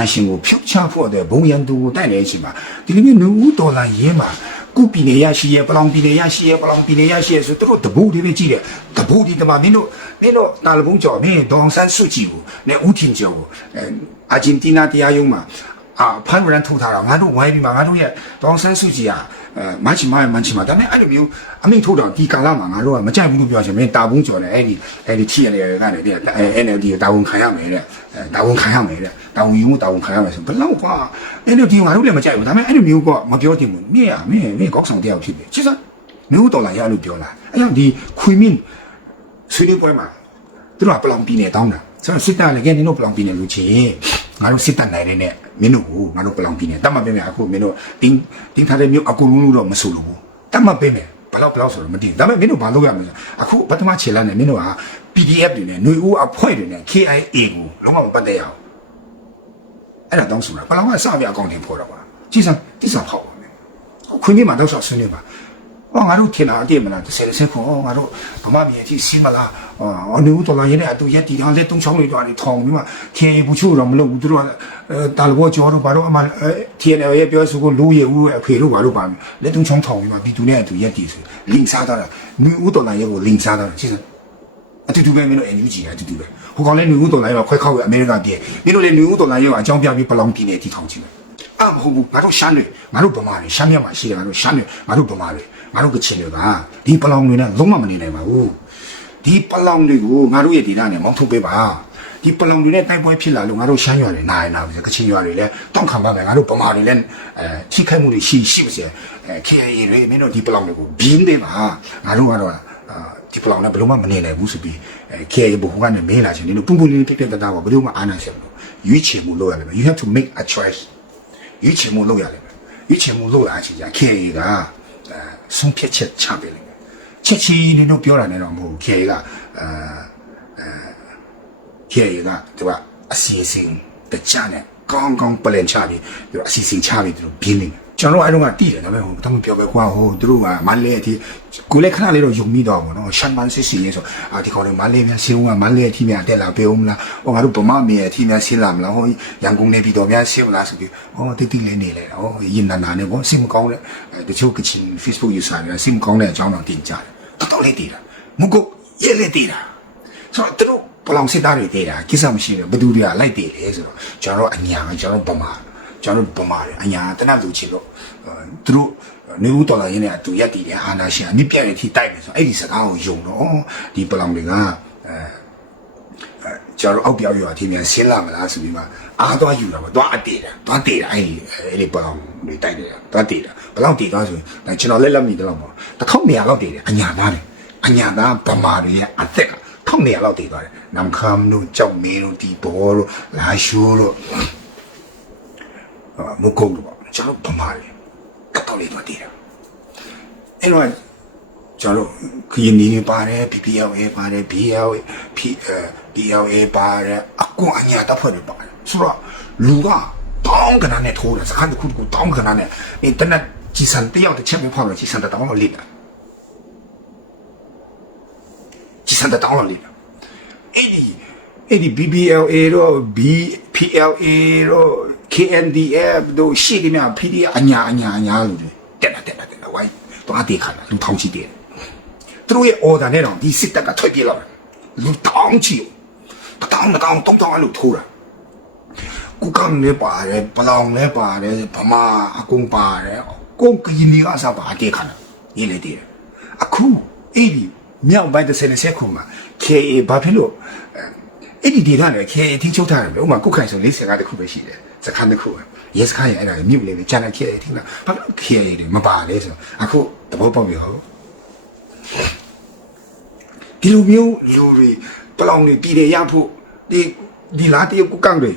အရှင်ကိုဖြုတ်ချဖို့အတွက်ဘုံရန်သူကိုတိုက်နေတဲ့အချိန်မှာဒီလိုမျိုးနူးဒေါ်လာရင်းမှာကုပြည်နေရရှိရဲပလောင်ပြည်နေရရှိရဲပလောင်ပြည်နေရရှိရဲဆိုသူတို့တဘူတွေပဲကြည့်တယ်တဘူဒီတမမင်းတို့မင်းတို့တာလဘုံကျော်မင်းဒေါအောင်ဆန်းစုကြည်ကိုနဲ့ဦးထင်ကျော်ကိုအဲအာဂျင်တီးနားတရားရုံးမှာအာဖန်ရန်ထုတ်ထားတာငါတို့ဝိုင်းပြီးမှငါတို့ရဲ့ဒေါအောင်ဆန်းစုကြည်က အဲမချီမရမချီမဒါပေမဲ့အဲ့လိုမျိုးအမိန့်ထုတ်တော့ဒီကာလမှာငါတို့ကမကြိုက်ဘူးလို့ပြောချင်မင်းတာဘုံကျော်နဲ့အဲ့ဒီအဲ့ဒီချီရတယ်ကနေတဲ့ NLD ကိုတာဝန်ခံရမယ်တဲ့အဲတာဝန်ခံရမယ်တဲ့တာဝန်ယူမှုတာဝန်ခံရမယ်ဆိုဘယ်လောက်ကွာ NLD ကိုငါတို့လည်းမကြိုက်ဘူးဒါပေမဲ့အဲ့လိုမျိုးကမပြောချင်ဘူးမင်းอ่ะမင်းမင်းကောက်ဆောင်တရားဖြစ်တယ်ချစ်စမျိုးတော်လာရလို့ပြောလာအဲ့ကြောင့်ဒီခွေမင်းဆွေးနွေးပွဲမှာသူတို့ကပလောင်ပြည်နယ်တောင်းတာဆိုတော့စစ်တပ်လည်းကဲနင်တို့ပလောင်ပြည်နယ်လူချင်းငါတို့စစ်တပ်နိုင်တဲ့နဲ့ မင်းတို့ကိုငါတို့ပလောင်ပြည်နယ်တတ်မှတ်ပေးမယ်အခုမင်းတို့တင်းတင်းထားတဲ့မျိုးအကူလုံးလို့တော့မဆိုလို့ဘူးတတ်မှတ်ပေးမယ်ဘယ်လောက်ဘယ်လောက်ဆိုတော့မသိဘူးဒါပေမဲ့မင်းတို့ဘာလုပ်ရမလဲအခုပထမခြေလှမ်းနဲ့မင်းတို့က PDF တွေနဲ့ຫນွေဦးအဖွဲ့တွေနဲ့ KIA ကိုလုံးဝမပတ်သက်ရအောင်အဲ့ဒါတောင်းဆိုတာဘယ်လောက်မှစပြအကောင့်တင်ဖော်တော့ပါကြည်စံတိစံဖောက်ပါမယ်ခွင့်ပြမှာတော့ဆောက်ဆွေးနေပါ ဟောငါတို့ထင်တာအတည့်မလားတစ်ဆယ်တစ်ဆယ်ခေါ်ငါတို့ဗမာပြည်ကြီးစီးမလားဟောအနူတော်လာရင်းနဲ့အတူရက်တီထားလက်တုံးချောင်းတွေတော့နေထောင်ပြီးမှ KIA ဘူးချို့တော့မလုပ်ဘူးသူတို့ကတာလဘောကျော်တို့ဘာလို့အမှ TNL ရဲ့ပြောဆိုကိုလူရဦးအဖေတို့ဘာလို့ပါလက်တုံးချောင်းထောင်ပြီးမှပြည်သူနဲ့အတူရက်တီဆိုလင်းစားတာနူဦးတော်လာရဲကိုလင်းစားတာကြည်စံအတူတူပဲမင်းတို့ NUG ကအတူတူပဲဟိုကောင်လည်းနယူးတော်လိုင်းမှာခွဲခောက်ရအမေရိကပြည်မင်းတို့လည်းနယူးတော်လိုင်းရောအကြောင်းပြပြီးပလောင်ပြည်နယ်တီထောင်ကြည့်မယ်အာမဟုတ်ဘူးငါတို့ရှမ်းတွေငါတို့ဗမာတွေရှမ်းမြတ်မှာရှိတယ်ငါတို့ရှမ်းတွေငါတို့ဗမာတွေ ငါတို့ကချင်တွေကဒီပလောင်တွေနဲ့လုံးဝမနေနိုင်ပါဘူးဒီပလောင်တွေကိုငါတို့ရဲ့ဒေသနဲ့မောင်းထုတ်ပေးပါဒီပလောင်တွေနဲ့တိုက်ပွဲဖြစ်လာလို့ငါတို့ရှမ်းရွာတွေနိုင်လာပြီကချင်ရွာတွေလည်းတောင့်ခံပါမယ်ငါတို့ဗမာတွေလည်းအဲချိခိုက်မှုတွေရှိရှိပါစေအဲ KIA တွေမင်းတို့ဒီပလောင်တွေကိုဘင်းပေးပါငါတို့ကတော့အာဒီပလောင်နဲ့ဘယ်လို့မှမနေနိုင်ဘူးဆိုပြီးအဲ KA ဘုံကနေမင်းလာချင်းနင်တို့ပုံပုံလေးတိတ်တိတ်တသားပေါ့ဘယ်လို့မှအာနာဆက်မလို့ရွေးချယ်မှုလုပ်ရလိမ့်မယ် you have to make a choice ရွေးချယ်မှုလုပ်ရလိမ့်မယ်ရွေးချယ်မှုလုပ်လာချင်းကြာ KA ကအဲ ဆုံးဖြတ်ချက်ချပေးလိမ့်မယ်ချက်ချင်းနင်တို့ပြောတာနဲ့တော့မဟုတ်ဘူး KA ကအဲ KA ကသူကအစီအစဉ်တကြနဲ့ကောင်းကောင်းပလန်ချပြီးသူကအစီအစဉ်ချပြီးသူတို့ဘင်းနေတယ် ကျွန်တော်တို့အဲ့တော့ကတည်တယ်ဒါပေမဲ့ဟိုတမပြောပဲကွာဟိုသူတို့ကမန္တလေးအထိကိုလည်းခဏလေးတော့ယုံမိတော့ဘောနော်ရှမ်းမန်းစစ်စီလေးဆိုအာဒီကောင်တွေမန္တလေးများဆေးဦးကမန္တလေးအထိများတက်လာပေးဦးမလားဟောငါတို့ဗမာမြေအထိများဆင်းလာမလားဟောရန်ကုန်နေပြည်တော်များဆင်းမလားဆိုပြီးဟောတိတ်တိတ်လေးနေလေဟောရင်နာနာနဲ့ဘောစိတ်မကောင်းတဲ့တချို့ကချင် Facebook user တွေကစိတ်မကောင်းတဲ့အကြောင်းတော့တင်ကြတယ်တော်တော်လေးတည်တာမကုတ်ရဲလေးတည်တာဆိုတော့သူတို့ဘလောင်စစ်သားတွေတေးတာကိစ္စမရှိဘူးဘယ်သူတွေကလိုက်တေးလဲဆိုတော့ကျွန်တော်တို့အညာကျွန်တော်တို့ဗမာ ကျွန်တော်တို့ဗမာတွေအညာတနတ်လူချင်လို့အဲသူတို့နေဦးတော်လာရင်းနဲ့အတူရက်တည်တယ်အာနာရှင်အမြင့်ပြည့်တဲ့ထိတိုက်တယ်ဆိုတော့အဲ့ဒီစကားကိုယုံတော့ဒီဘလောင်တွေကအဲအဲကျွန်တော်တို့အောက်ပြောက်ရွာทีမြန်ဆင်းလာမလားဆိုပြီးမှအားသွားယူတာပေါ့သွားအတေးတာသွားတေးတာအဲ့ဒီအဲ့ဒီဘလောင်တွေတိုက်တယ်သွားတေးတာဘလောင်တေးသွားဆိုရင်ဒါကျွန်တော်လက်လက်မိတယ်လို့ပေါ့တစ်ခေါက်နေရာလောက်တေးတယ်အညာသားတယ်အညာသားဗမာတွေရဲ့အသက်ကထောက်နေရလောက်တည်သွားတယ်။နမ်ခမ်တို့ကြောက်မင်းတို့ဒီဘောတို့လာရှိုးတို့အာ မုကုတ်တို့ပေါ့ကျွန်တော်ဗမာလေကတ်တော်လေးတော့တည်တယ်။အဲ့တော့ကျွန်တော်ခရင်နေနေပါတယ် PPLA ပါတယ် BLA P BLA ပါတယ်အကွန်အညာတပ်ဖွဲ့တွေပါတယ်ဆိုတော့လူကတောင်းကနာနဲ့ထိုးတယ်စခန်းတစ်ခုတစ်ခုတောင်းကနာနဲ့အင်တာနက်ကြီးစံတယောက်တစ်ချက်ပဲဖောက်လို့ကြီးစံတတောင်းလို့လိတာကြီးစံတတောင်းလို့လိတာအဲ့ဒီအဲ့ဒီ BBLA တော့ BPLA တော့ KNDF တို့ရှိကမြ PDF အညာအညာအညာလို့တက်တာတက်တာတက်တာဝိုင်းတော့အတေးခါလာလူထောင်ချီတယ်သူတို့ရဲ့ order နဲ့တော့ဒီစစ်တပ်ကထွက်ပြေးလာတယ်လူထောင်ချီတတောင်းတတောင်းတုံးတောင်းအဲ့လိုထိုးတာကုကံလည်းပါတယ်ပလောင်လည်းပါတယ်ဗမာအကုန်ပါတယ်ကုန်ကရင်ကြီးကစားပါအတေးခါလာရေးလေတည်တယ်အခုအဲ့ဒီမြောက်ပိုင်းတစ်ဆယ်နဲ့ဆက်ခုမှာ KA ဘာဖြစ်လို့ အဲ့ဒီဒေတာနဲ့ KA ထိချုပ်ထားတယ်ဥပမာကုတ်ခိုင်ဆို40ကတခုပဲရှိတယ်စခန်းတစ်ခုပဲရဲစခန်းရဲ့အဲ့ဒါမြုပ်နေပြီဂျန်နယ် KA ထိလားဘာဖြစ်လို့ KA တွေမပါလဲဆိုတော့အခုသဘောပေါက်ပြီဟုတ်ဒီလိုမျိုးလူတွေပလောင်တွေပြည်တယ်ရဖို့ဒီဒီလားတရုတ်ကုကန့်တွေ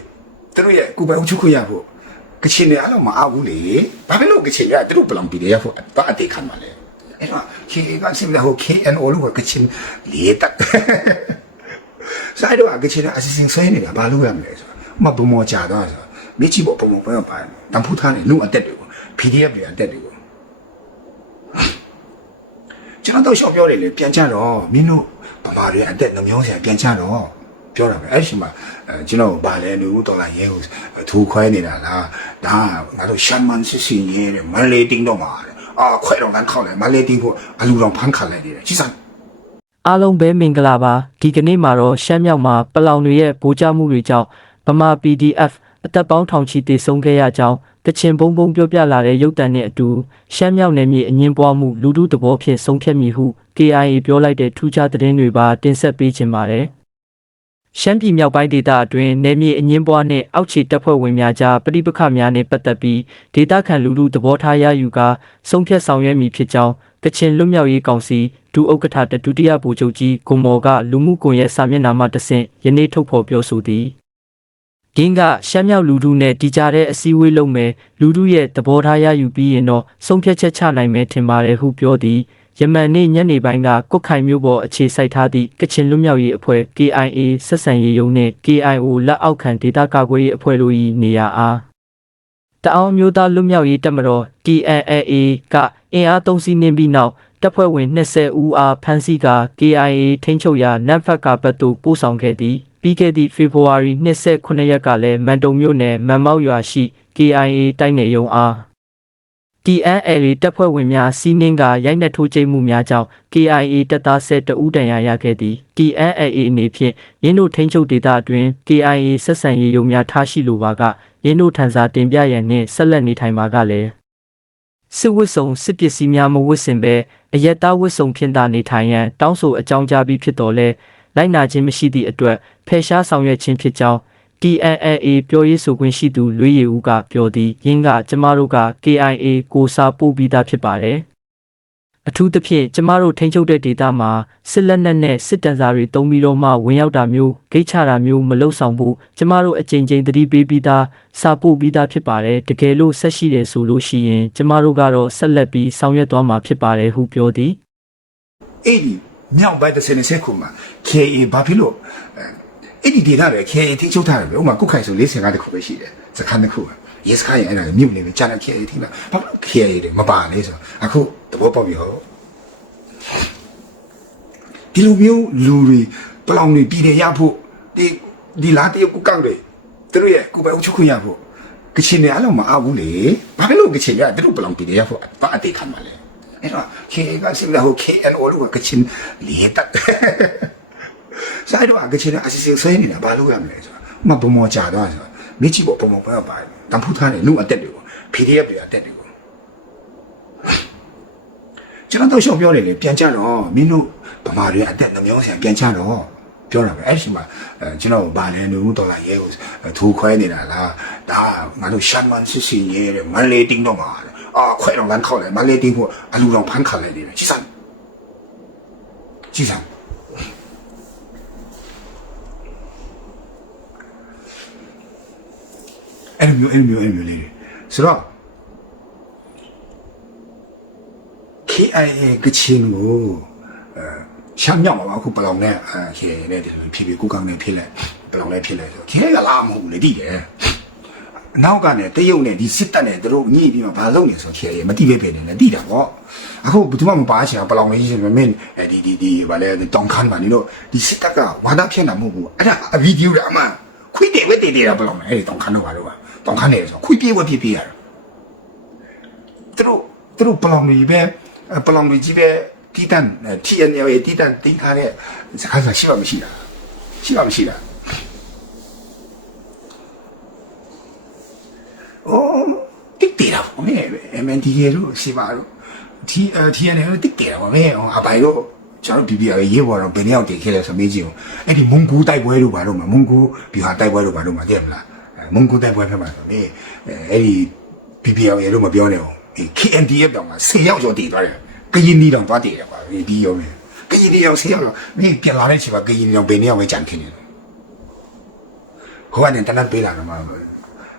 သူတို့ရဲ့ကုပိုင်အုပ်ချုပ်ခွင့်ရဖို့ကချင်တွေအဲ့လိုမအားဘူးလေဘာဖြစ်လို့ကချင်တွေကသူတို့ပလောင်ပြည်တယ်ရဖို့တော့အတေခံပါလဲအဲ့တော့ KA ကစိမ့်လာဟို KNO လို့ကချင်လေးတက် ဆိုင်တော့ကချင်အစီအစဉ်ဆွဲနေတာဘာလို့ရမလဲဆိုတော့မဘုံမောကြာတော့ဆိုမြချီဘောဘုံမောပဲပါတန်ဖူးထားနေလူအတက်တွေကို PDF တွေအတက်တွေကိုကျွန်တော်တော့ရှောက်ပြောတယ်လေပြန်ကြတော့မင်းတို့ဗမာတွေအတက်နှမျိုးဆရာပြန်ကြတော့ပြောတာပဲအဲ့ဒီမှာအဲကျွန်တော်ဗာလဲလူဦးဒေါ်လာရဲကိုထူခွဲနေတာလားဒါကငါတို့ရှမ်းမန်စစ်စင်ရဲတဲ့မလေးတင်းတော့မှာတဲ့အာခွဲတော့ကန်ခောက်တယ်မလေးတင်းကိုအလူတော်ဖန်ခတ်လိုက်နေတယ်ကြီးစံ အားလုံးပဲမင်္ဂလာပါဒီကနေ့မှာတော့ရှမ်းမြောက်မှာပလောင်တွေရဲ့ဗိုလ်ချမှုတွေကြောင့်ဗမာ PDF အသက်ပေါင်းထောင်ချီတည်ဆုံးခဲ့ရကြောင်းတချင်ဘုံဘုံပြောပြလာတဲ့ရုပ်တံနဲ့အတူရှမ်းမြောက်နယ်မြေအငင်းပွားမှုလူထုသဘောဖြင့်ဆုံးဖြတ်မိဟု KIA ပြောလိုက်တဲ့ထူးခြားသတင်းတွေပါတင်ဆက်ပေးခြင်းပါတယ်ရှမ်းပြည်မြောက်ပိုင်းဒေသအတွင်းနယ်မြေအငင်းပွားနှင့်အောက်ခြေတပ်ဖွဲ့ဝင်များကြားပဋိပက္ခများနှင့်ပတ်သက်ပြီးဒေသခံလူထုသဘောထားရယူကာဆုံးဖြတ်ဆောင်ရွက်မည်ဖြစ်ကြောင်းကချင်လွတ်မြောက်ရေးကောင်စီ ဒုဥက္ကဋ္ဌဒုတိယဗိုလ်ချုပ်ကြီးဂွန်မော်ကလူမှုကွန်ရက်စာမျက်နှာမှတဆင့်ယနေ့ထုတ်ဖော်ပြောဆိုသည်ဒင်းကရှမ်းမြောက်လူထုနဲ့တီကြတဲ့အစည်းအဝေးလုပ်မယ်လူထုရဲ့သဘောထားရယူပြီးရင်တော့ဆုံးဖြတ်ချက်ချနိုင်မယ်ထင်ပါတယ်ဟုပြောသည်ယမန်နေ့ညနေပိုင်းကကုတ်ခိုင်မြို့ပေါ်အခြေစိုက်ထားသည့်ကချင်လွတ်မြောက်ရေးအဖွဲ့ KIA ဆက်ဆံရေးယုံနှင့် KIO လက်အောက်ခံဒေသကာကွယ်ရေးအဖွဲ့တို့၏နေရာအားတအောင်မျိုးသားလွတ်မြောက်ရေးတပ်မတော် TNLA ကအင်အားသုံးစီးနှင်းပြီးနောက် တပ်ဖွဲ့ဝင်20ဦးအားဖမ်းဆီးကာ KIA ထိန်းချုပ်ရာနတ်ဖက်ကဘက်သို့ပို့ဆောင်ခဲ့သည်ပြီးခဲ့သည့်ဖေဖော်ဝါရီ29ရက်ကလည်းမန်တုံမြို့နယ်မန်မောက်ရွာရှိ KIA တိုက်နယ်ရုံးအား TNLA တပ်ဖွဲ့ဝင်များစီးနှင်းကရိုက်နှက်ထိုးကျိမှုများကြောင့် KIA တပ်သား10တဦးတန်ရာရခဲ့သည် TNLA အနေဖြင့်ရင်းတို့ထိန်းချုပ်ဒေသအတွင်း KIA ဆက်ဆံရေးရုံများထားရှိလိုပါကရင်းတို့ထံစာတင်ပြရန်နှင့်ဆက်လက်နေထိုင်ပါကလည်း စစ်ဝတ်စုံစစ်ပစ္စည်းများမဝတ်ဆင်ဘဲအယက်သားဝတ်စုံဖြင့်သာနေထိုင်ရန်တောင်းဆိုအကြောင်းကြားပြီးဖြစ်တော်လဲလိုက်နာခြင်းမရှိသည့်အတွက်ဖယ်ရှားဆောင်ရွက်ခြင်းဖြစ်ကြောင်း TNLA ပြောရေးဆိုခွင့်ရှိသူလွေးရည်ဦးကပြောသည်ရင်းကကျမတို့က KIA ကိုစားပို့ပြီးသားဖြစ်ပါတယ် အထူးသဖြင့်ကျမတို့ထိန်းချုပ်တဲ့ဒေသမှာစစ်လက်နက်နဲ့စစ်တမ်းစာတွေတုံးပြီးတော့မှဝင်ရောက်တာမျိုးဂိတ်ချတာမျိုးမလုပ်ဆောင်ဘူးကျမတို့အကြိမ်ကြိမ်သတိပေးပြီးသားစာပို့ပြီးသားဖြစ်ပါတယ်တကယ်လို့ဆက်ရှိတယ်ဆိုလို့ရှိရင်ကျမတို့ကတော့ဆက်လက်ပြီးဆောင်ရွက်သွားမှာဖြစ်ပါတယ်ဟုပြောသည်အဲ့ဒီမြောက်ပိုင်းတစ်စနေစက်ခုမှာ KA ဘာဖြစ်လို့အဲအဲ့ဒီဒေတာပဲ KA ထိချုပ်ထားတယ်ပဲဥမာကုတ်ခိုင်ဆို45တခုပဲရှိတယ်စခန်းတစ်ခုပဲ ရေစခန်းရင်အဲ့ဒါမြို့နေပဲကြာတဲ့ KA ထိမှာဘာလို့ KA တွေမပါလဲဆိုတော့အခုသဘောပေါက်ပြီဟုတ်ဒီလိုမျိုးလူတွေပလောင်တွေပြည်တယ်ရဖို့ဒီဒီလာတရုတ်ကုကောက်တွေသူတို့ရဲ့ကိုယ်ပဲအုပ်ချုပ်ခွင့်ရဖို့ကချင်တွေအဲ့လိုမအားဘူးလေဘာဖြစ်လို့ကချင်တွေကသူတို့ပလောင်ပြည်တယ်ရဖို့ဘာအသေးခံမှာလဲအဲ့တော့ KA ကစိမ့်လာဟို KNO လို့ကချင်လေတက်ဆိုင်တော့ကချင်ကအစီအစဉ်ဆွဲနေတာဘာလို့ရမလဲဆိုတော့မဘုံမောကြာတော့ဆိုတော့ မိချီပေါ်ဘုံမောပဲပါတယ်တန်ဖူးထားတယ်လူအတက်တွေပေါ့ PDF တွေအတက်တွေပေါ့ကျွန်တော်တို့ရှောက်ပြောတယ်လေပြန်ကြတော့မင်းတို့ဗမာတွေအတက်နှမျိုးဆန်ပြန်ကြတော့ပြောတာပဲအဲ့ဒီမှာအဲကျွန်တော်ဗာလဲလူဦးဒေါ်လာရဲကိုထူခွဲနေတာလားဒါငါတို့ရှမ်းမန်စစ်စင်ရဲတဲ့မလေးတင်းတော့မှာအာခွဲတော့လမ်းခောက်တယ်မလေးတင်းကိုအလူတော်ဖန်ခတ်လိုက်တယ်ကြီးစံကြီးစံ အဲ့လိုမျိုးအဲ့လိုမျိုးအဲ့လိုမျိုးလေးတွေဆိုတော့ KIA ကချင်ကိုအဲရှမ်းမြောက်မှာပါအခုပလောင်နဲ့အဲ KIA နဲ့ဒီလိုဖြစ်ပြီးကုကောင်နဲ့ဖြစ်လဲပလောင်နဲ့ဖြစ်လဲဆို KIA ကလာမဟုတ်ဘူးလေတိတယ်နောက်ကနေတရုတ်နဲ့ဒီစစ်တပ်နဲ့သူတို့ညှိပြီးမှဘာလုပ်နေဆို KIA မတိပဲပဲနေတယ်တိတာပေါ့အခုဘယ်သူမှမပါချင်အောင်ပလောင်လေးရှိနေမင်းအဲဒီဒီဒီဗာလဲတောင်ခမ်းပါနေတော့ဒီစစ်တပ်ကဝါဒဖြန့်တာမဟုတ်ဘူးအဲ့ဒါအဗီဒီယိုအမှန်ခွိတယ်ဝဲတယ်တယ်ပလောင်နဲ့အဲ့ဒီတောင်ခမ်းတော့ပါတော့ တောင်ခမ်းနေဆိုခွိပြေးဝဲပြေးပြေးရတာသူတို့သူတို့ပလောင်တွေပဲအဲပလောင်တွေကြီးပဲတီတန်တီအန်ရဲ့တီတန်တင်ထားတဲ့စကားစာရှိပါမရှိလားရှိပါမရှိလားအိုးတိတ်တယ်တော့မဲပဲ MNDK လို့ရှိပါတော့ဒီအတီအန်ရဲ့တိတ်တယ်တော့မဲအပိုင်တော့ကျွန်တော် BBR ရေးပေါ်တော့ဘယ်နှစ်ယောက်တည်ခဲ့လဲဆိုမေးကြည့်အောင်အဲ့ဒီမုံကူတိုက်ပွဲတို့ဘာလို့မမုံကူဘီဟာတိုက်ပွဲတို့ဘာလို့မတည့်မလား မုံကူတိုက်ပွဲဖြစ်မှာဆိုနေအဲ့ဒီ BBL ရေလို့မပြောနဲ့အောင်ဒီ KNDF တောင်မှ10ယောက်ကျော်တည်သွားတယ်ကရင်နီတောင်သွားတည်တယ်ကွာဒီရောပဲကရင်နီတောင်10ယောက်တော့မင်းပြန်လာတဲ့ချိန်မှာကရင်နီတောင်ဘယ်နှစ်ယောက်ပဲကြံခင်းနေတယ်ဟိုကနေတနတ်ပေးလာတော့မှ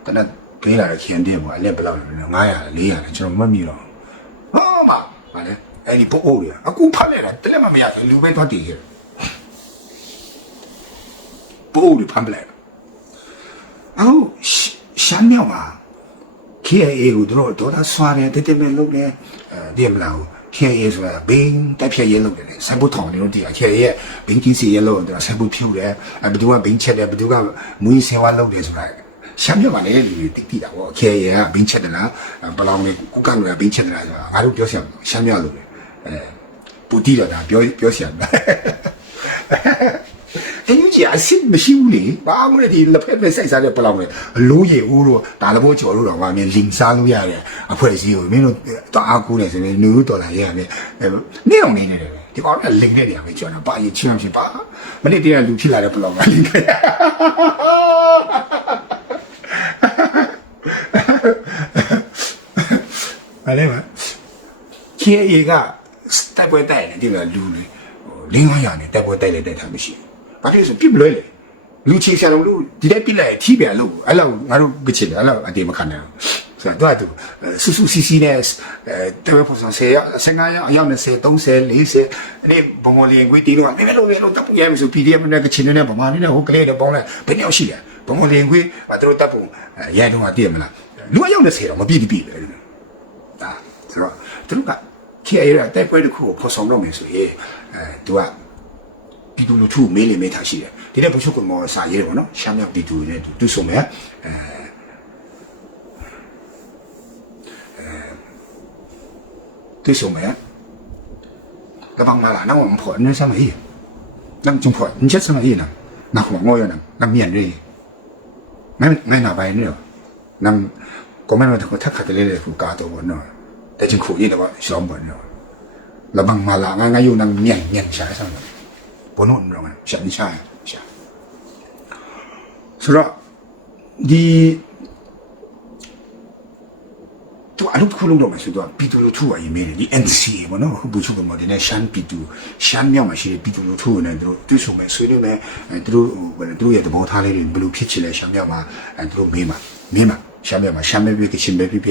တနတ်ပေးလာတဲ့ KNDF ကအလက်ဘယ်လောက်လဲ900 400ကျွန်တော်မမြင်တော့ဟောမဗာလဲအဲ့ဒီပို့အိုးတွေအခုဖတ်လိုက်တာတလက်မမရဘူးလူပဲသွားတည်ခဲ့ပို့တွေဖမ်းပလိုက် အော်ရှမ်းမြောက်မှာ KIA ကိုတို့ဒေါ်တာဆွာတယ်တိတိမဲလုပ်တယ်အဲဒီမလား KIA ဆိုတာဘင်းတက်ဖြတ်ရဲလုပ်တယ်လေဆိုင်ဘုတ်ထောင်နေလို့တည် KIA ရဲ့ဘင်းကင်းစီရဲလုပ်တယ်ဆိုင်ဘုတ်ဖြူတယ်အဲဘယ်သူကဘင်းချက်တယ်ဘယ်သူကမူးဆေးဝါးလုပ်တယ်ဆိုတာရှမ်းပြည်မှာလည်းလူတွေတိတိတာပေါ့ KIA ကဘင်းချက်တယ်လားဘလောင်လေးကုကလူကဘင်းချက်တယ်လားဆိုတာငါတို့ပြောဆရာရှမ်းမြောက်လို့လေအဲပူတီတော့ဒါပြောပြောဆရာ အင်းကြီးအစ်စ်မရှိဘူးလေဘာမှမဒီလက်ဖက်ပဲစိုက်စားတဲ့ပလောင်လေအလို့ရဦးလို့ဒါလည်းဘောကျော်လို့တော့ဗာမင်းလင်စားလို့ရတယ်အဖွဲ့အစည်းကိုမင်းတို့တအားကူးနေဆိုရင်နူးဒေါ်လာရရတယ်နေအောင်နေနေတယ်ဒီကောင်ကလင်နေတယ်ပဲကျော်တာပါရင်ချင်းချင်းပါမနေ့တည်းကလူဖြစ်လာတဲ့ပလောင်ကလင်ခဲ့ဘာလဲမချီအေကတက်ပွဲတိုက်နေတယ်လူလေလင်း900နဲ့တက်ပွဲတိုက်လေတိုက်တာမရှိဘူး ဘာဖြစ်လို့ဆိုပြစ်မလွဲလေလူချီဆရာတော်လူဒီတက်ပြစ်လိုက်ထိပြန်လို့အဲ့လောက်ငါတို့ကချင်တယ်အဲ့လောက်အတေမခံနိုင်ဘူးဆိုတော့သူဆူဆူစီစီနဲ့အဲတေဖို့ဆန်ဆေး15ရောက်အယောက်20 30 40အဲ့ဒီဘုံဘလင်ကွေးတီးတော့ဘယ်လိုလဲလို့တပ်ပုံရမယ်ဆို PDF နဲ့ကချင်နဲ့ဗမာနဲ့ဟိုကလေးတွေပေါင်းလိုက်ဘယ်နှစ်ယောက်ရှိလဲဘုံဘလင်ကွေးဘာတို့တပ်ပုံရဲတော့တည်မလားလူအယောက်20တော့မပြည့်တပြည့်ပဲဒါဆိုတော့သူကခေရတဲ့ပွဲတစ်ခုကိုဖော်ဆောင်တော့မယ်ဆိုရင်အဲသူက ပြည်သူလူထုမေးလေမေးထားရှိတယ်ဒီတဲ့ဘုချုပ်ကမောစာရေးတယ်ပေါ့နော်ရှမ်းမြောက်ပြည်သူတွေနဲ့သူဆိုမယ်အဲသူဆိုမယ်ကဘာမှလာတော့မဖော်နေစမ်းဟိနမ်ကျုံဖော်你这什么意呢那我我要能那面对没没拿白呢那ကိုမန်တော့ထက်ခတ်ကလေးလေးကိုကာတော့ဘောနော်တချင်ခုရတော့ရှောင်းဘောနော်လဘန်မလာငါငါယူနမ်မြန်မြန်ရှာဆမ်း ဘောနော်နော်ရှာနေရှာရှာဆိုတော့ဒီသူအလုပ်ခုလုံးတော့မယ်ဆိုတော့ပီတူလိုထူအရင်မင်းဒီ NCA ဘောနော်ခုဘူချုပ်ကမဒီနဲ့ရှမ်းပီတူရှမ်းမြောက်မှာရှိတဲ့ပီတူလိုထူနဲ့သူတို့တွေ့ဆုံမယ်ဆွေးနွေးမယ်သူတို့ဟိုသူတို့ရဲ့သဘောထားလေးတွေဘယ်လိုဖြစ်ချင်လဲရှမ်းမြောက်မှာအဲသူတို့မေးမှာမင်းမှာရှမ်းမြောက်မှာရှမ်းမဲပြကချင်းမဲပြပြ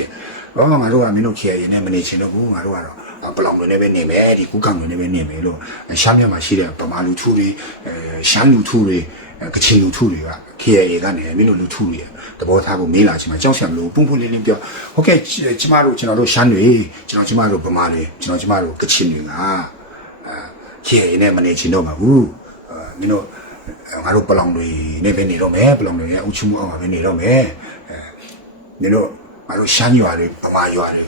ဘာမှငါတို့ကမင်းတို့ခေရရင်နဲ့မနေချင်တော့ဘူးငါတို့ကတော့ ပလောင်တွေနဲ့ပဲနေမယ်ဒီကူကောင်တွေနဲ့ပဲနေမယ်လို့ရှမ်းမြောက်မှာရှိတဲ့ဗမာလူထုတွေအဲရှမ်းလူထုတွေကချင်လူထုတွေကခေရကနေမင်းတို့လူထုတွေသဘောထားကိုမေးလာချင်မှာကြောက်စရာမလိုပုံပုံလေးလေးပြောဟုတ်ကဲ့ကျမတို့ကျွန်တော်တို့ရှမ်းတွေကျွန်တော်ကျမတို့ဗမာတွေကျွန်တော်ကျမတို့ကချင်တွေကအဲခေရနဲ့မနေချင်တော့ပါဘူးအဲမင်းတို့ငါတို့ပလောင်တွေနဲ့ပဲနေတော့မယ်ပလောင်တွေရဲ့အုပ်ချုပ်မှုအောက်မှာပဲနေတော့မယ်အဲနင်တို့ ငါတို့ရှမ်းရွာတွေဗမာရွာတွေ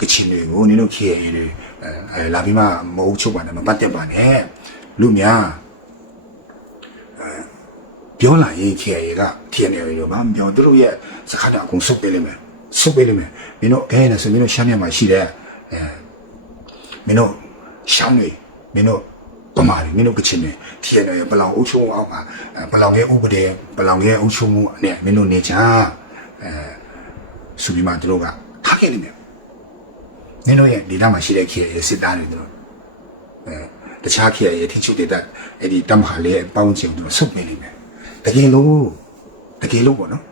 ကချင်တွေကိုနင်တို့ခေရတွေအဲလာပြီးမှမဟုတ်ချုပ်ပါနဲ့မပတ်သက်ပါနဲ့လူများပြောလာရင်ခေရကထင်းနေရောဘာမပြောသူတို့ရဲ့စကားတော့အကုန်ဆုတ်ပေးလိမ့်မယ်ဆုတ်ပေးလိမ့်မယ်မင်းတို့ခဲနေဆိုမင်းတို့ရှမ်းမြောက်မှာရှိတဲ့အဲမင်းတို့ရှမ်းတွေမင်းတို့ပမာတွေမင်းတို့ကချင်တွေထင်းနေဘလောင်အုပ်ချုံအောင်မှာဘလောင်ရဲ့ဥပဒေဘလောင်ရဲ့အုပ်ချုံမှုနဲ့မင်းတို့နေချာအဲ ဆိုပြီးမှသူတို့ကထားခဲ့လိမ့်မယ်မင်းတို့ရဲ့ဒီနားမှာရှိတဲ့ခေရစစ်သားတွေသူတို့အဲတခြားခေရရဲ့ထိချုပ်တဲ့အဲ့ဒီတမဟာလေးပေါင်းချင်သူတို့ဆုတ်ပေးလိမ့်မယ်တကယ်လို့တကယ်လို့ပေါ့နော်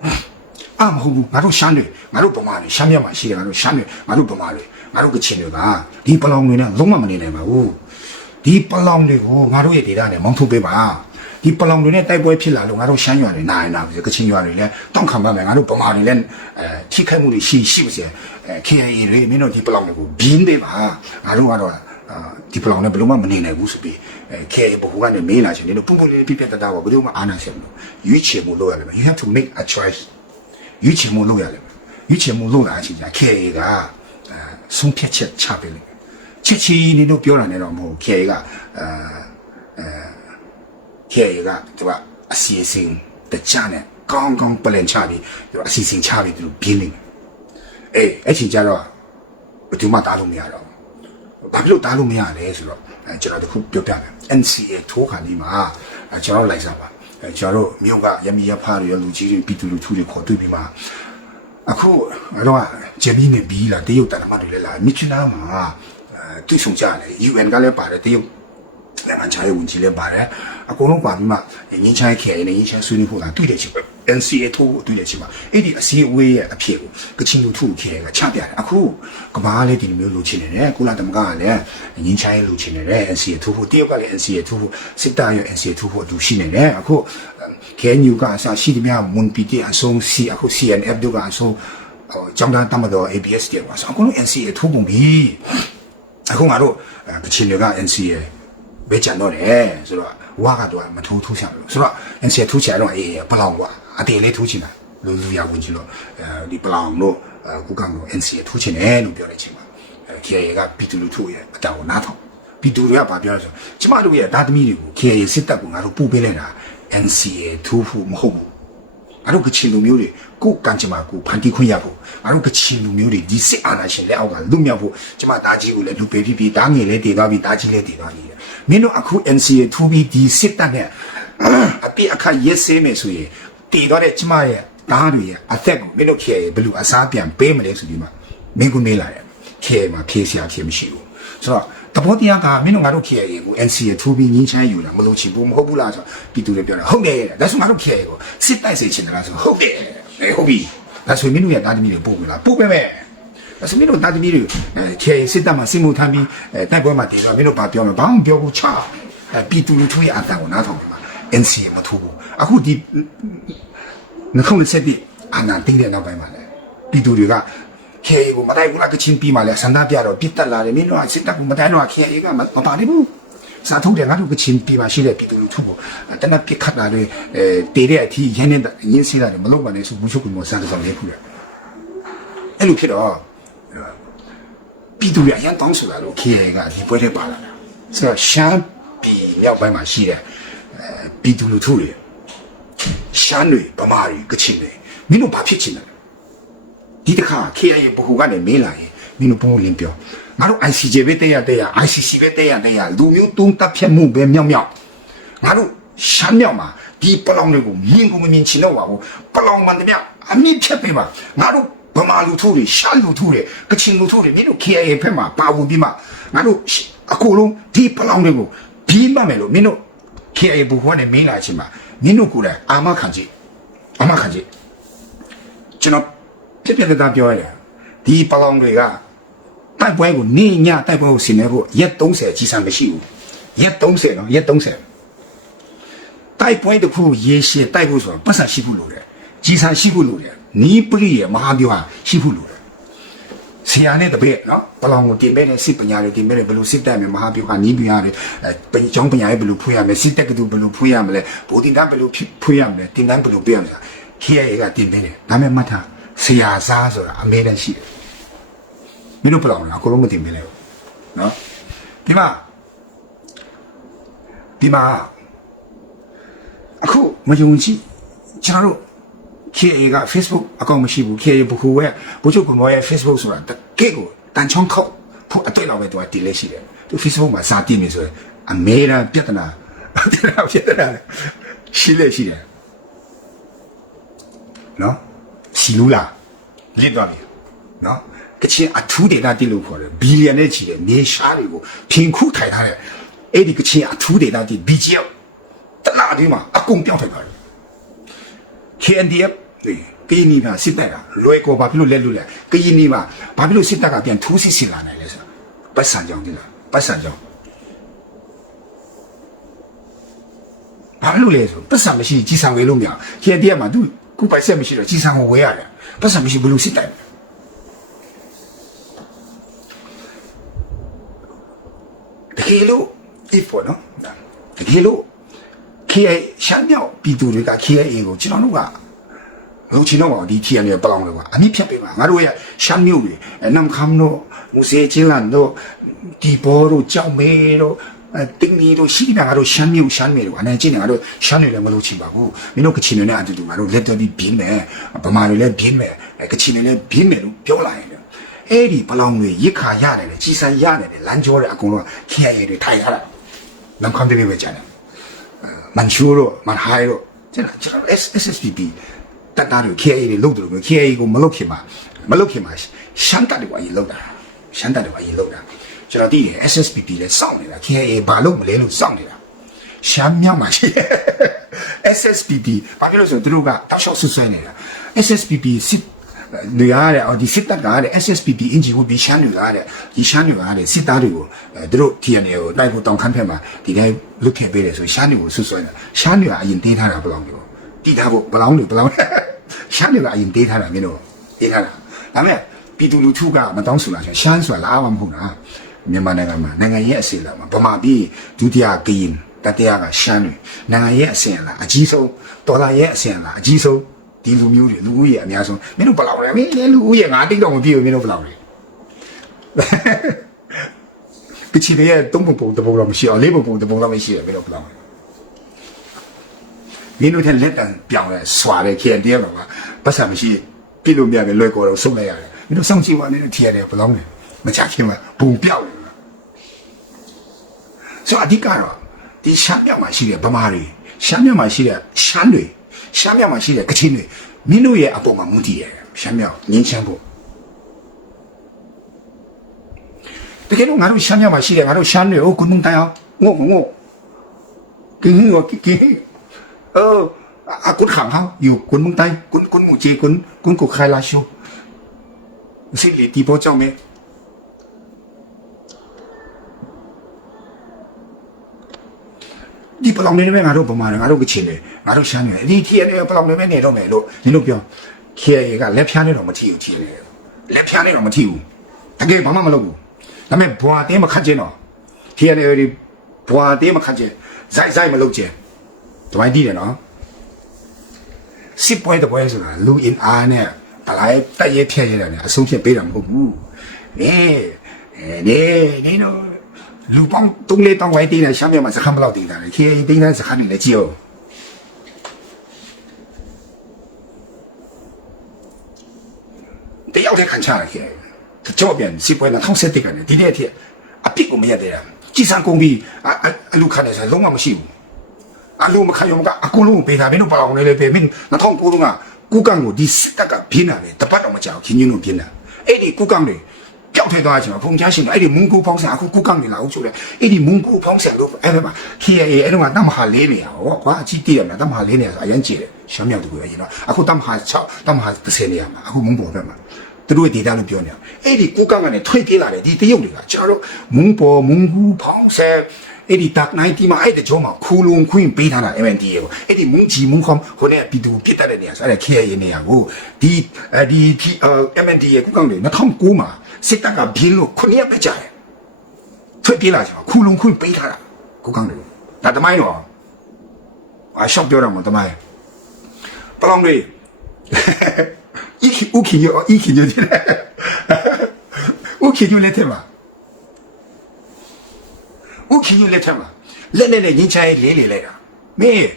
အာမဟုတ်ဘူးငါတို့ရှမ်းတွေငါတို့ဗမာတွေရှမ်းမြောက်မှာရှိတယ်ငါတို့ရှမ်းတွေငါတို့ဗမာတွေငါတို့ကချင်တွေကဒီပလောင်တွေနဲ့လုံးဝမနေနိုင်ပါဘူးဒီပလောင်တွေကိုငါတို့ရဲ့ဒေတာနဲ့မောင်းထုတ်ပေးပါ ဒီပလောင်တွေနဲ့တိုက်ပွဲဖြစ်လာလို့ငါတို့ရှမ်းရွာတွေနိုင်နာပြီကချင်ရွာတွေလည်းတောင်းခံပါမယ်ငါတို့ဗမာတွေလည်းအဲထိခိုက်မှုတွေရှိရှိပါစေအဲ KIA တွေမင်းတို့ဒီပလောင်တွေကိုဘင်းပေးပါငါတို့ကတော့အာဒီပလောင်နဲ့ဘယ်လိုမှမနေနိုင်ဘူးဆိုပြီးအဲခဲဘဟုကနေမေးလာချင်တယ်လို့ပုံပုံလေးပြပြတတ်တာပေါ့ဘယ်လိုမှအာနာဆက်မလို့ရွေးချယ်မှုလုပ်ရတယ် you have to make a choice ရွေးချယ်မှုလုပ်ရတယ်ရွေးချယ်မှုလုပ်လာအချင်းချင်းခဲကအဲဆုံးဖြတ်ချက်ချပေးလိမ့်မယ်ချစ်ချီနေလို့ပြောတာနဲ့တော့မဟုတ်ခဲကအဲအဲ ခဲကသူကအစီအစဉ်တကြနဲ့ကောင်းကောင်းပလန်ချပြီးသူအစီအစဉ်ချပြီးသူပြင်းနေတယ်အေးအဲ့ချိန်ကျတော့ဘယ်သူမှတားလို့မရတော့ဘူးဘာဖြစ်လို့တားလို့မရလဲဆိုတော့အဲကျွန်တော်တခုပြောပြမယ် NCA ထိုးခါလေးမှာအဲကျွန်တော်လိုက်စားပါအဲကျွန်တော်တို့မြို့ကရမီရဖားတွေလူကြီးတွေပြည်သူလူထုတွေခေါ်တွေ့ပြီးမှအခုတော့ဂျမီနဲ့ဘီလာတရုတ်တန်တမတွေလည်းလာမြစ်ချနာမှာအဲတွေ့ဆုံကြတယ် UN ကလည်းပါတယ်တရုတ် နိုင်ငံခြားရေးဝန်ကြီးလည်းပါတယ်အကုန်လုံးပါပြီးမှငင်းချိုင်းခဲနေငင်းချိုင်းဆွေးနွေးဖို့လာတွေ့တဲ့ချိန်ပဲ NCA ထိုးဖို့တွေ့တဲ့ချိန်မှာအဲ့ဒီအစည်းအဝေးရဲ့အဖြစ်ကိုကချင်လူထုခဲကချပြတယ်အခုကဘာလည်းဒီလိုမျိုးလိုချင်နေတယ်ကုလသမဂ္ဂကလည်းငင်းချိုင်းလိုချင်နေတယ် NCA ထိုးဖို့တရုတ်ကလည်း NCA ထိုးဖို့စစ်တပ်ရဲ့ NCA ထိုးဖို့အတူရှိနေတယ်အခု KNU ကအစရှိသည်များမွန်ပီတီအဆုံး C အခု CNF တို့ကအဆုံးဟိုကျောင်းသားတမတော် ABS တွေပါဆိုအခုလုံး NCA ထိုးပုံပြီအခုငါတို့အဲကချင်တွေက NCA ပဲကြံတော့တယ်ဆိုတော့ဝါကတော့မထိုးထိုးချင်လို့ဆိုတော့ NCA ထိုးချင်တော့အေးပလောင်ကွာအတေလေးထိုးချင်တာလူလူရဝင်ချင်လို့အဲဒီပလောင်တို့အခုကမျိုး NCA ထိုးချင်တယ်လို့ပြောတဲ့အချိန်မှာအဲ KIA ကပြည်သူလူထုရဲ့အတောင်ကိုနားထောင်ပြည်သူတွေကဘာပြောလဲဆိုကျမတို့ရဲ့ဓာတ်သမီးတွေကို KIA စစ်တပ်ကငါတို့ပို့ပေးလိုက်တာ NCA ထိုးဖို့မဟုတ်ဘူးငါတို့ကချင်လူမျိုးတွေ ကိုယ်ကံချင်မှာကိုယ်ဖန်တီးခွင့်ရဖို့ငါတို့ကချင်လူမျိုးတွေဒီစစ်အာဏာရှင်လက်အောက်ကလွတ်မြောက်ဖို့ကျမသားကြီးကိုလည်းလူပေပြီးပြီးတားငယ်လည်းတည်သွားပြီးတားကြီးလည်းတည်သွားပြီးမင်းတို့အခု NCA ထူပြီးဒီစစ်တပ်နဲ့အပြစ်အခါရက်စဲမယ်ဆိုရင်တည်သွားတဲ့ကျမရဲ့တားတွေရဲ့အသက်ကိုမင်းတို့ခေဘယ်လိုအစားပြန်ပေးမလဲဆိုပြီးမှမင်းကမေးလာတယ်ခေမှာဖြေစရာဖြေမရှိဘူးဆိုတော့တဘောတရားကမင်းတို့ငါတို့ခေရေကို NCA ထူပြီးငင်းချမ်းယူတာမလို့ချင်ဘူးမဟုတ်ဘူးလားဆိုတော့ပြည်သူတွေပြောတယ်ဟုတ်တယ်ဒါဆိုငါတို့ခေရေကိုစစ်တိုက်စေချင်တယ်လားဆိုဟုတ်တယ် အေးဟုတ်ပြီဒါဆိုမင်းတို့ရဲ့တားသမီးတွေပို့မလားပို့ပဲမဲ့ဒါဆိုမင်းတို့တားသမီးတွေအဲခေရေစစ်တပ်မှာစစ်မှုထမ်းပြီးအဲတိုက်ပွဲမှာတည်သွားမင်းတို့ဘာပြောမလဲဘာမှမပြောဘူးချအဲပြည်သူလူထုရဲ့အတန်ကိုနားထောင်တယ်မှာ NCA မထူဘူးအခုဒီ2021အာဏာသိမ်းတဲ့နောက်ပိုင်းမှာလေပြည်သူတွေကခေရေကိုမတိုက်ဘူးလားကချင်းပြီးမှလဲဆန္ဒပြတော့ပြစ်တက်လာတယ်မင်းတို့ကစစ်တပ်ကိုမတိုက်တော့ခေရေကမမပါနိုင်ဘူး စာထုတ်တယ်ငါတို့ကချင်းပြီးမှရှိတဲ့ပြည်သူလူထုကိုတနက်ပြစ်ခတ်တာတွေအဲတေတဲ့အထိရင်းနေရင်းစီးတာတွေမလုပ်ပါနဲ့ဆိုဘူးချုပ်ကမောစံတော်လေးခုရအဲ့လိုဖြစ်တော့ပြည်သူတွေအရန်တောင်းဆိုတာလို့ခေရေကဒီပွဲထဲပါလာတာဆိုတော့ရှမ်းပြည်မြောက်ပိုင်းမှာရှိတဲ့အဲပြည်သူလူထုတွေရှမ်းတွေဗမာတွေကချင်တွေမင်းတို့ဘာဖြစ်ချင်လဲဒီတစ်ခါ KIA ဘဟုကနေမေးလာရင်မင်းတို့ဘုံလင်းပြော ငါတို့ ICJ ပဲတဲ့ရတဲ့ရ ICC ပဲတဲ့ရတဲ့ရလူမျိုးတုံးတပ်ဖြတ်မှုပဲမြောက်မြောက်ငါတို့ရှမ်းမြောက်မှာဒီပလောင်တွေကိုမြင်ကိုမမြင်ချင်တော့ပါဘူးပလောင်မှန်တယ်မြအမြင့်ဖြတ်ပေးပါငါတို့ဗမာလူထုတွေရှမ်းလူထုတွေကချင်လူထုတွေမင်းတို့ KIA ဖက်မှာပါဝင်ပြီးမှငါတို့အကုန်လုံးဒီပလောင်တွေကိုပြီးမှမယ်လို့မင်းတို့ KIA ဘဟုကနေမေးလာချင်းမှာမင်းတို့ကိုယ်တိုင်အာမခံကြည့်အာမခံကြည့်ကျွန်တော်ပြက်ပြက်သားသားပြောရတယ်ဒီပလောင်တွေက တိုက်ပွဲကိုနေညတိုက်ပွဲကိုဆင်နေဖို့ရက်30ကြီးစံမရှိဘူးရက်30နော်ရက်30တိုက်ပွဲတစ်ခုရေရှည်တိုက်ဖို့ဆိုတော့ပတ်စံရှိဖို့လိုတယ်ကြီးစံရှိဖို့လိုတယ်နီးပရိရဲ့မဟာဗျူဟာရှိဖို့လိုတယ်ဆရာနဲ့တပည့်နော်ပလောင်ကိုတင်ပေးတဲ့စစ်ပညာတွေတင်ပေးတဲ့ဘယ်လိုစစ်တပ်မယ်မဟာဗျူဟာနီးဗျူဟာတွေအဲပညာကျောင်းပညာရေးဘယ်လိုဖွေးရမလဲစစ်တပ်ကတူဘယ်လိုဖွေးရမလဲဗိုလ်တင်တန်းဘယ်လိုဖွေးရမလဲတင်တန်းဘယ်လိုပေးရမလဲ KIA ကတင်ပေးတယ်ဒါပေမဲ့မှတ်ထားဆရာစားဆိုတာအမေနဲ့ရှိတယ် မင်းတို့ဘယ်လောက်လဲအကုန်လုံးမတင်ပေးလိုက်ဘူးနော်ဒီမှာဒီမှာအခုမယုံကြည်ကျွန်တော်တို့ KA က Facebook အကောင့်မရှိဘူး KA ဘခုရဲ့ဘုချုပ်ကမောရဲ့ Facebook ဆိုတာတကယ့်ကိုတန်ချောင်းခောက်ဖို့အတွေ့လောက်ပဲသူကတည်လဲရှိတယ်သူ Facebook မှာစာတင်နေဆိုရင်အမေရာပြဿနာပြဿနာပြဿနာရှိလဲရှိတယ်နော်စီလူလာလစ်သွားပြီနော် ကချင်အထူးဒေတာတိလို့ခေါ်တယ်ဘီလီယံနဲ့ချီတယ်နေရှားတွေကိုဖင်ခုထိုင်ထားတဲ့အဲ့ဒီကချင်အထူးဒေတာတိ BGF တနာဒီမှာအကုန်ပြောင်းထိုင်ပါတယ် KNDF ဒီကရင်နီမှာစစ်တပ်ကလွယ်ကိုဘာဖြစ်လို့လက်လွတ်လဲကရင်နီမှာဘာဖြစ်လို့စစ်တပ်ကပြန်ထိုးစစ်ဆင်လာနိုင်လဲဆိုတော့ပတ်စံကြောင်ဒီလားပတ်စံကြောင်ဘာလို့လဲဆိုပတ်စံမရှိကြီးဆောင်ဝဲလို့မရ KNDF မှာသူခုပိုက်ဆက်မရှိတော့ကြီးဆောင်ကိုဝဲရတယ်ပတ်စံမရှိဘယ်လို့စစ်တိုင် တကယ်လို့ if ပေါ့နော်တကယ်လို့ KIA ရှမ်းမြောက်ပြည်သူတွေက KIA ကိုကျွန်တော်တို့ကလုံချင်တော့ပါဘူးဒီ KIA တွေပလောင်တွေကအမြင့်ဖြတ်ပေးပါငါတို့ရဲ့ရှမ်းမြို့တွေအဲနမ်ခမ်တို့မူစေချင်းလန်တို့ဒီဘောတို့ကြောက်မဲတို့အဲတင်းနီတို့ရှိနေတာငါတို့ရှမ်းမြို့ရှမ်းမြို့တွေအနေချင်းငါတို့ရှမ်းတွေလည်းမလို့ချင်ပါဘူးမင်းတို့ကချင်တွေနဲ့အတူတူငါတို့လက်တော်ပြီးဘင်းမယ်ဗမာတွေလည်းဘင်းမယ်အဲကချင်တွေလည်းဘင်းမယ်လို့ပြောလာရင် အဲ့ဒီပလောင်တွေရစ်ခါရတယ်လေကြီးစံရတယ်လေလမ်းကြောတွေအကုန်လုံး KIA တွေထိုင်ရတာနမ်ခမ်တွေပဲကြတယ်မန်ရှူရိုမန်ဟိုင်ရိုကျွန်တော်ကျွန်တော် SSPP တတ်တာတွေ KA တွေလုတ်တယ်လို့ KA ကိုမလုတ်ခင်မှာမလုတ်ခင်မှာရှမ်းတက်တွေကအရင်လုတ်တာရှမ်းတက်တွေကအရင်လုတ်တာကျွန်တော်သိတယ် SSPP လည်းစောင့်နေတာ KA ဘာလို့မလဲလို့စောင့်နေတာရှမ်းမြောက်မှာရှိတယ် SSPP ဘာဖြစ်လို့ဆိုတော့သူတို့ကတောက်လျှောက်ဆွဆွဲနေတာ SSPP စစ် တွေရတဲ့အော်ဒီစစ်တပ်ကတဲ့ SSPP အင်ဂျီကိုဒီရှမ်းတွေကတဲ့ဒီရှမ်းတွေကတဲ့စစ်သားတွေကိုအဲသူတို့ TNA ကိုတိုက်ဖို့တောင်းခမ်းဖက်မှာဒီတိုင်းလွတ်ခဲ့ပေးတယ်ဆိုရှမ်းတွေကိုဆွဆွဲတာရှမ်းတွေကအရင်တင်းထားတာဘယ်လောက်မျိုးတီးထားဖို့ဘယ်လောက်တွေဘယ်လောက်ရှမ်းတွေကအရင်တင်းထားတာမင်းတို့တင်းထားတာဒါမဲ့ပြည်သူလူထုကမတောင်းဆိုလာရှမ်းဆိုတာလားမမဟုတ်တာမြန်မာနိုင်ငံမှာနိုင်ငံရဲ့အစင်လာမှာဗမာပြည်ဒုတိယကရင်တတိယကရှမ်းတွေနိုင်ငံရဲ့အစင်လာအကြီးဆုံးဒေါ်လာရဲ့အစင်လာအကြီးဆုံး ဒီလူမျိုးတွေလူဦးရေအများဆုံးမင်းတို့ဘယ်လောက်လဲမင်းလည်းလူဦးရေငါတိတ်တော့မပြည့်ဘူးမင်းတို့ဘယ်လောက်လဲပချီရဲ့သုံးပုံပုံတစ်ပုံတော့မရှိအောင်လေးပုံပုံတစ်ပုံတော့မရှိရမင်းတို့ဘယ်လောက်လဲမင်းတို့ထက်လက်တံပြောင်းလဲစွာတယ်ခင်တရားမှာပတ်စံမရှိပြလို့မြတယ်လွယ်ကောတော့ဆုံးလိုက်ရတယ်မင်းတို့စောင့်ကြည့်ပါနဲ့ထီရတယ်ဘယ်လောက်လဲမချခင်မှာပုံပြောက်တယ်ဆိုတော့အဓိကတော့ဒီရှမ်းမြောက်မှာရှိတဲ့ဗမာတွေရှမ်းမြောက်မှာရှိတဲ့ရှမ်းတွေ ရှမ်းမြောက်မှာရှိတဲ့ကချင်တွေမင်းတို့ရဲ့အပေါ်မှာမူတည်တယ်ရှမ်းမြောက်ငင်းချမ်းဖို့တကယ်လို့ငါတို့ရှမ်းမြောက်မှာရှိတဲ့ငါတို့ရှမ်းတွေဟိုကုန်းမတိုင်အောင်ငို့ငို့ကင်းငို့ကင်းเอออากุนขังเขาอยู่กุนมึงไตกุนกุนหมู่เจกุนกุนกุคายลาชูสิเลตีโปเจ้าเม ပလောင်နေပဲငါတို့ဗမာတွေငါတို့ကချင်တယ်ငါတို့ရှမ်းတယ်ဒီထီရနေပလောင်နေပဲနေတော့မယ်လို့ဒီလိုပြောခေရကလက်ဖျားနေတော့မထီဘူးထီရနေလက်ဖျားနေတော့မထီဘူးတကယ်ဘာမှမလုပ်ဘူးဒါပေမဲ့ဘွာတင်းမခတ်ချင်းတော့ထီရနေဒီဘွာတင်းမခတ်ချင်းဇိုက်ဇိုက်မလုပ်ချင်းဒီမိုင်းတည်တယ်နော်စစ်ပွဲတပွဲဆိုတာလူအင်အားနဲ့ဗလိုက်တက်ရဲဖြဲရဲတယ်အဆုံးဖြတ်ပေးတာမဟုတ်ဘူးနေနေနေတော့ လူပေါင်း3လေးတောင်းဝိုင်းတင်းတယ်ရှမ်းမြောက်မှာစခန်းဘယ်လောက်တင်းတာလဲခေတင်းတဲ့စခန်းတွေလည်းကြည့်အောင်တယောက်တည်းခံချရခဲ့ကြော့ပြန်စီပွဲနဲ့ထောက်ဆက်တဲ့ကနေဒီနေ့အထိအပြစ်ကိုမရတဲ့ကြည်စံကုန်ပြီးအလူခံနေဆိုလုံးဝမရှိဘူးအလူမခံရုံကအကုန်လုံးပေးတာမင်းတို့ပါအောင်လေးပေးမင်း2000ပိုးလုံး ကကုကံကိုဒီစစ်တပ်ကပြင်းတာလေတပတ်တော့မကြောက်ခင်းချင်းတို့ပြင်းတာအဲ့ဒီကုကံတွေပျောက်ထဲသွားချင်မှာဖုန်ချရှင်ကအဲ့ဒီမုန်ကူဖောင်းဆန်အခုကုကောက်နေလာအောင်ဆိုလေအဲ့ဒီမုန်ကူဖောင်းဆန်တို့အဲ့ဒါမှာ KA အဲ့တော့ကတမဟာလေးနေရဟောကွာအကြည့်တည့်ရမှာတမဟာလေးနေရဆိုအရင်ကြည့်တယ်ရှမ်းမြောက်တူပဲရင်တော့အခုတမဟာ6တမဟာ30နေရမှာအခုမုန်ပေါ်ဘက်မှာသူတို့ဒေတာလို့ပြောနေတာအဲ့ဒီကုကောက်ကနေထွေပြေးလာတယ်ဒီတရုတ်တွေကကျွန်တော်တို့မုန်ပေါ်မုန်ကူဖောင်းဆန်အဲ့ဒီတက်နိုင်တီမှာအဲ့ဒီကြောမှာခူလုံခွင်းပေးထားတာ MND ကိုအဲ့ဒီမုန်ကြီးမုန်ခေါဟိုနဲ့ပြည်သူပြစ်တတ်တဲ့နေရာဆိုအဲ့ဒါ KA နေရာကိုဒီဒီ MND ရဲ့ကုကောက်တွေ2009မှာ စစ်တပ်ကဘင်းလို့ခုနှစ်ရက်ပဲကြာတယ်ထွက်ပြေးလာချင်ခူလုံခွင့်ပေးထားတာကိုကောင်းတယ်ဒါတမိုင်းတော့အရှော့ပြောရမှာတမိုင်းပလောင်လေးอีคิอุคิโยอีคิโยဒီอุคิโยလက်ထက်မှာอุคิโยလက်ထက်မှာလက်နဲ့နဲ့ငင်းချရဲလေးလေးလိုက်တာမင်း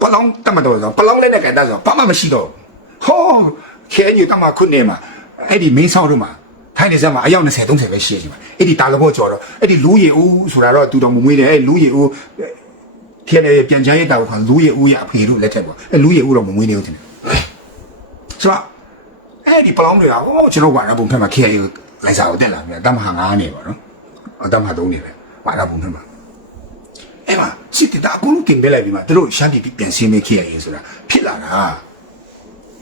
ပလောင်တမတော်ဆိုပလောင်လက်နဲ့ကန်တာဆိုဘာမှမရှိတော့ဟော ခဲညတမခုနေမှာအဲ့ဒီမင်းဆောင်တို့မှာထိုင်းနေစမ်းမှာအယောက်20 30ပဲရှိရှိမှာအဲ့ဒီတာလဘောကြော်တော့အဲ့ဒီလူရီဦးဆိုတာတော့တူတော်မမွေးတယ်အဲ့လူရီဦးထင်းနေပြန်ချမ်းရတာကလူရီဦးရအဖေတို့လက်ထက်ပေါ့အဲ့လူရီဦးတော့မမွေးနေဦးတင်ဆိုတော့အဲ့ဒီပလောင်းတွေကဟောကျွန်တော်ကလည်းဘုံဖက်မှာခဲရလိုက်စားတော့တက်လာမြန်တမဟာ9နေပါနော်အတမဟာ3နေပဲပါလာဘုံဖက်မှာအဲ့မှာစစ်တပ်အကုန်လုံးတင်ပေးလိုက်ပြီးမှတို့ရှမ်းပြည်ပြန်စင်းမေးခဲရဆိုတာဖြစ်လာတာ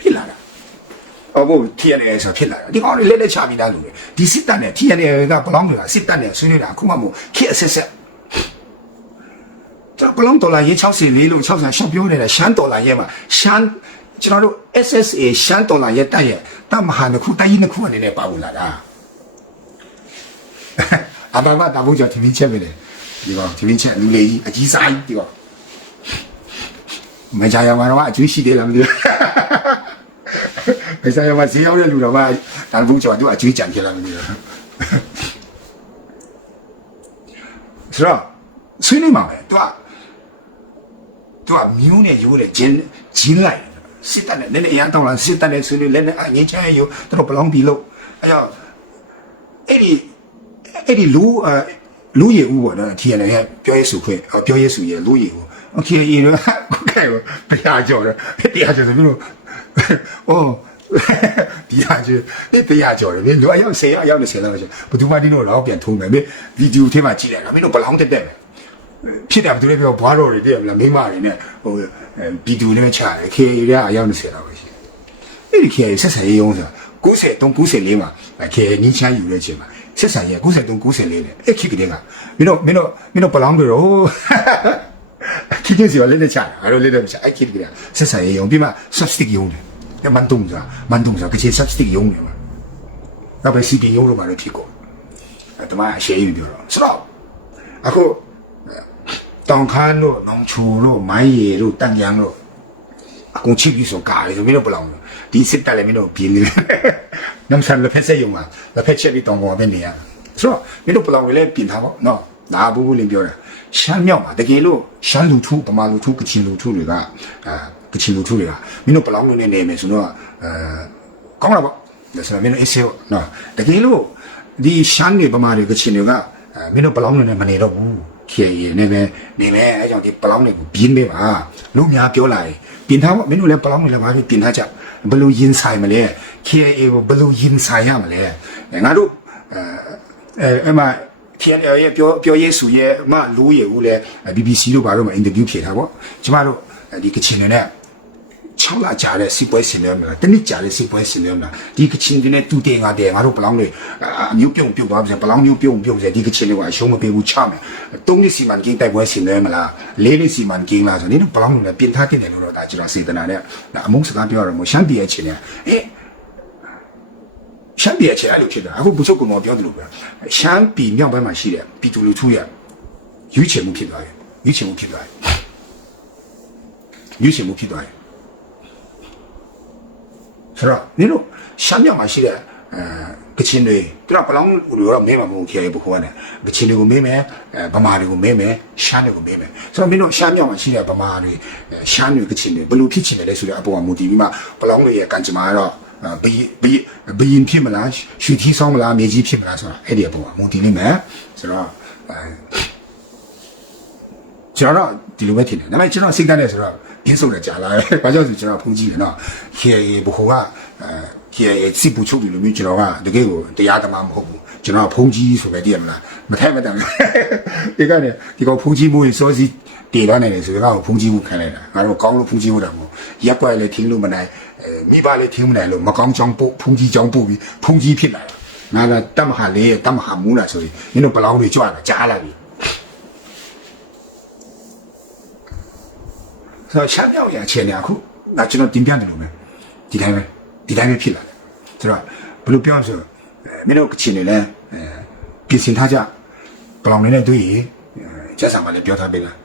ဖြစ်လာတာ အဘို့ TNA ဆိုဖြစ်လာတာဒီကောင်တွေလက်လက်ချပြီးသားလူတွေဒီစစ်တပ်နဲ့ TNA ကဘလောင်းတွေကစစ်တပ်နဲ့ဆွေးနွေးတာအခုမှမဟုတ်ခက်အဆက်ဆက်ကျွန်တော်ဘလောင်းဒေါ်လာရေး64လို့60ရှော့ပြောနေတာရှမ်းဒေါ်လာရဲ့မှာရှမ်းကျွန်တော်တို့ SSA ရှမ်းဒေါ်လာရဲ့တက်ရဲ့တမဟာနှစ်ခုတိုင်းနှစ်ခုအနေနဲ့ပါဝင်လာတာအဘဘတာဘူးကြောင့် TV ချက်ပဲလေဒီကောင် TV ချက်လူလေးကြီးအကြီးစားကြီးဒီကောင်မကြရမှာတော့အကျွေးရှိသေးလားမသိဘူး ဘယ်ဆိုင်မှာဈေးရောက်တဲ့လူတော်မှဒါဘူးကျော်သူအကျွေးကြံဖြစ်လာမလို့ဆိုတော့ဆွေးနေမှာပဲသူကသူကမြူးနဲ့ရိုးနဲ့ဂျင်းဂျင်းလိုက်စစ်တပ်နဲ့နည်းနည်းအရန်တောင်းလာစစ်တပ်နဲ့ဆွေးနွေးလက်နဲ့အငင်းချဲရိုးသူတို့ဘလောင်းပြီးလို့အဲကြောင့်အဲ့ဒီအဲ့ဒီလူအလူရည်ဦးပေါ့နော်ထီရနေပြောရဲစုခွင့်ပြောရဲစုရဲ့လူရည်ဦးโอเคရေတော့ကိုကဲတရားကြော်တယ်တရားကြော်ဆိုပြီးတော့ 哦， ဒီဟာကျဒီတရားကြော်တယ်မင်းတို့အယောက်10ယောက်အယောက်20လောက်ကျဘယ်သူမှဒီလိုလောက်ပြန်ထုံးမယ်မင်းဗီဒီယိုထဲမှာကြည့်လိုက်တာမင်းတို့ဘလောင်းတက်တက်မယ်ဖြစ်တယ်ဘယ်သူလဲပြောဘွားတော်တွေတည်းမလားမိမတွေနဲ့ဟိုဗီဒီယိုနဲ့ချတယ်ခေရအယောက်20လောက်ပဲရှိအဲ့ဒီခေရဆက်ဆံရေးရုံးဆိုတာ93 94မှာခေရနင်းချမ်းယူတဲ့ချိန်မှာဆက်ဆံရေး93 94နဲ့အဲ့ခေကလေးကမင်းတို့မင်းတို့မင်းတို့ဘလောင်းတွေတော့ခိကျစီကလည်းလက်ချတာအဲ့လိုလေးတော့မချအဲ့ခိတကဆက်ဆံရေးရုံပြီးမှ substick ရုံတယ်အဲ့မန်တုံဆိုတာမန်တုံဆိုတာကချေ substick ရုံတယ် မှာနောက်ပဲ CP ရုံးလို့မှလည်းဖြစ်ကုန်အဲတမအရှေ့ကြီးပြောတော့ဆိုတော့အခုတောင်ခမ်းတို့နောင်ချူတို့မိုင်းရီတို့တန်ကြံတို့အကုန်ချစ်ပြီးဆိုကားလေဆိုမင်းတို့ဘယ်လောက်လဲဒီစစ်တက်လည်းမင်းတို့ပြင်းနေတယ်နမ်ဆန်လက်ဖက်ဆက်ယုံမှာလက်ဖက်ချက်ပြီးတောင်ပေါ်ပဲနေရဆိုတော့မင်းတို့ဘယ်လောက်လဲပြင်ထားပေါ့နော်ဒါဘူးဘူးလေးပြောတယ်ရှမ်းမြောက်မှာတကယ်လို့ရှမ်းလူထုဗမာလူထုကချင်လူထုတွေကအာက ချင်လူထုတွေကမင်းတို့ဘယ်လောက်နဲ့နေမယ်ဆိုတော့အဲကောင်းတာပေါ့ဒါဆိုတော့မင်းတို့အစ်စေနော်တကယ်လို့ဒီရှမ်းတွေဗမာတွေကချင်တွေကအဲမင်းတို့ဘယ်လောက်နဲ့မနေတော့ဘူးခေရနေပဲနေမယ်အဲကြောင့်ဒီပလောင်းတွေကိုပြင်းပေးပါလူများပြောလာရင်ပြင်ထားပေါ့မင်းတို့လည်းပလောင်းတွေလည်းဘာဖြစ်ပြင်ထားကြဘယ်လိုရင်ဆိုင်မလဲ KA ကိုဘယ်လိုရင်ဆိုင်ရမလဲငါတို့အဲအဲအမ KNL ရဲ့ပြောပြောရေးဆိုရဲ့အမလူရည်ဦးလဲ BBC တို့ဘာလို့မအင်တာဗျူးဖြေတာပေါ့ကျမတို့ဒီကချင်တွေနဲ့ 6လကြာတဲ့စီပွဲဆင်နေမှာတနစ်ကြာတဲ့စီပွဲဆင်နေမှာဒီကချင်တွေနဲ့တူတယ်ငါတယ်ငါတို့ဘလောင်းတွေအမျိုးပြုံပြုတ်သွားပြီဘလောင်းမျိုးပြုံပြုတ်စေဒီကချင်တွေကအရှုံးမပေးဘူးချမယ်၃နှစ်စီမံကိန်းတိုက်ပွဲဆင်နေမလား၄နှစ်စီမံကိန်းလားဆိုနေတော့ဘလောင်းတွေလည်းပြင်ထားတင်တယ်လို့တော့ဒါကျွန်တော်စေတနာနဲ့အမုန်းစကားပြောရတော့မရှမ်းပြည်ရဲ့ချင်းနဲ့အေးရှမ်းပြည်အခြေအဲ့လိုဖြစ်တာအခုဘုချုပ်ကောင်ပြောတယ်လို့ပဲရှမ်းပြည်မြောက်ဘက်မှာရှိတဲ့ပြည်သူလူထုရဲ့ရွေးချယ်မှုဖြစ်သွားတယ်ရွေးချယ်မှုဖြစ်သွားတယ်ရွေးချယ်မှုဖြစ်သွားတယ် ဆိုတော့နင်တို့ရှမ်းမြောက်မှာရှိတဲ့အဲကချင်တွေသူကဘလောင်းလူတော့မင်းမှာမဟုတ်ခေဘခုကနေကချင်တွေကိုမင်းမယ်အဲဗမာတွေကိုမင်းမယ်ရှမ်းတွေကိုမင်းမယ်ဆိုတော့မင်းတို့ရှမ်းမြောက်မှာရှိတဲ့ဗမာတွေရှမ်းတွေကချင်တွေဘယ်လိုဖြစ်ချင်တယ်လဲဆိုတဲ့အပေါ်မှာမူတည်ပြီးမှဘလောင်းတွေရဲ့ကံကြမ္မာတော့ဘီဘီဘီရင်ဖြစ်မလားရွှေထီးဆောင်မလားမြေကြီးဖြစ်မလားဆိုတာအဲ့ဒီအပေါ်မှာမူတည်နေမယ်ဆိုတော့အဲကျွန်တော်ဒီလိုပဲထင်တယ်ဒါပေမဲ့ကျွန်တော်စိတ်ကနဲ့ဆိုတော့ပြင်းစုံတယ်ကြာလာတယ်ဘာကြောင့်ဆိုကျွန်တော် ဖုန်ကြည့်တယ်နော်ခေရေဘခုကအဲခေရေစစ်ပူချုပ်တယ်လို့မျိုးကျွန်တော်ကတကယ်ကိုတရားသမားမဟုတ်ဘူးကျွန်တော်ကဖုန်ကြီးဆိုပဲတည်ရမလားမထိုက်မတန်ဒီကနေဒီကောင်ဖုန်ကြီးမိုးရင်စောစီတည်လာနေတယ်ဆိုတော့ဖုန်ကြီးမှုခံလိုက်တာငါတို့ကောင်းလို့ဖုန်ကြီးမှုတာမဟုတ်ရက်ွက်လည်းထင်းလို့မနိုင်အဲမိဘလည်းထင်းမနိုင်လို့မကောင်းချောင်းပို့ဖုန်ကြီးချောင်းပို့ပြီးဖုန်ကြီးဖြစ်လာတာငါကတတ်မဟာလေးတတ်မဟာမူးလာ ဆိုရင်မင်းတို့ဘလောင်းတွေကြွလာကြားလာပြီဆိုတော့ရှမ်းမြောက်ရအခြေအနေအခုဒါကျွန်တော်တင်ပြတယ်လို့ပဲဒီတိုင်းပဲဒီတိုင်းပဲဖြစ်လာတယ်ဆိုတော့ဘယ်လိုပြောရမလဲဆိုတော့အဲမင်းတို့ကချင်နေလဲအဲပြင်ဆင်ထားကြဘလောင်နေနဲ့တွေ့ရင်အဲကျက်ဆံမလည်းပြောထားပေးလား